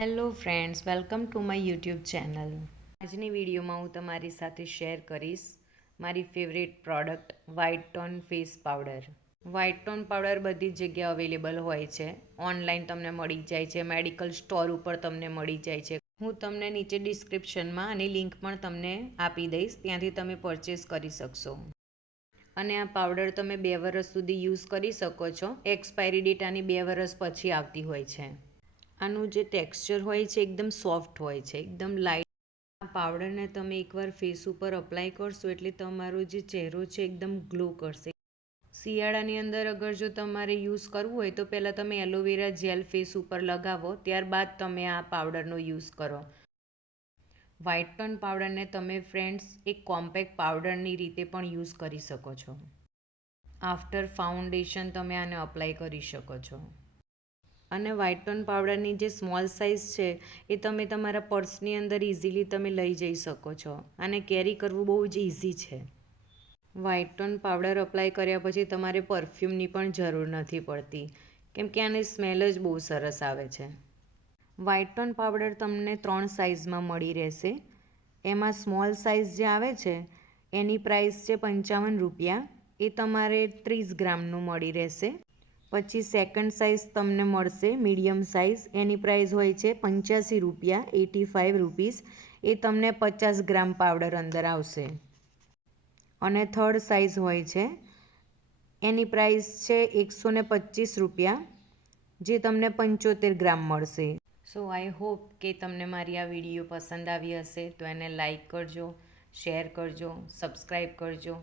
Hello friends, welcome to my YouTube channel. આજની વિડીયોમાં હું તમારી સાથે શેર કરીશ મારી favourite product white tone face powder. White tone powder બધી જ જગ્યાએ અવેલેબલ હોય છે. ઓનલાઈન તમને મળી જાય છે, મેડિકલ સ્ટોર ઉપર તમને મળી જાય છે. હું તમને નીચે ડિસ્ક્રિપ્શનમાં આની લિંક પણ તમને આપી દઈશ, ત્યાંથી તમે પરચેસ કરી શકશો. અને આ પાવડર તમે 2 વર્ષ સુધી યુઝ કરી શકો છો. એક્સપાયરી ડેટ આની 2 વર્ષ પછી આવતી હોય છે. આનું જે ટેક્સચર હોય છે એકદમ સોફ્ટ હોય છે, એકદમ લાઇટ. આ પાવડરને તમે એકવાર ફેસ ઉપર અપ્લાય કરશો એટલે તમારો જે ચહેરો છે એકદમ ગ્લો કરશે. શિયાળાની અંદર અગર જો તમારે યુઝ કરવું હોય તો પહેલાં તમે એલોવેરા જેલ ફેસ ઉપર લગાવો, ત્યારબાદ તમે આ પાવડરનો યુઝ કરો. વ્હાઇટ ટોન પાવડરને તમે ફ્રેન્ડ્સ એક કોમ્પેક્ટ પાવડરની રીતે પણ યુઝ કરી શકો છો. આફ્ટર ફાઉન્ડેશન તમે આને અપ્લાય કરી શકો છો. અને વ્હાઇટ ટોન પાવડરની જે સ્મોલ સાઇઝ છે એ તમે તમારા પર્સની અંદર ઇઝીલી તમે લઈ જઈ શકો છો. આને કેરી કરવું બહુ જ ઇઝી છે. વ્હાઇટ ટોન પાવડર અપ્લાય કર્યા પછી તમારે પરફ્યુમની પણ જરૂર નથી પડતી, કેમ કે આની સ્મેલ જ બહુ સરસ આવે છે. વ્હાઇટ ટોન પાવડર તમને 3 સાઇઝમાં મળી રહેશે. એમાં સ્મોલ સાઇઝ જે આવે છે એની પ્રાઇસ છે 55 રૂપિયા. એ તમારે 30 ગ્રામનું મળી રહેશે. પછી સેકન્ડ સાઇઝ તમને મળશે મીડિયમ સાઇઝ, એની પ્રાઇસ હોય છે 85 રૂપિયા, 85 રૂપીસ. એ તમને 50 ગ્રામ પાવડર અંદર આવશે. અને થર્ડ સાઇઝ હોય છે, એની પ્રાઇસ છે 125 રૂપિયા, જે તમને 75 ગ્રામ મળશે. સો આઈ હોપ કે તમને મારી આ વિડીયો પસંદ આવી હશે. તો એને લાઈક કરજો, શેર કરજો, સબસ્ક્રાઈબ કરજો.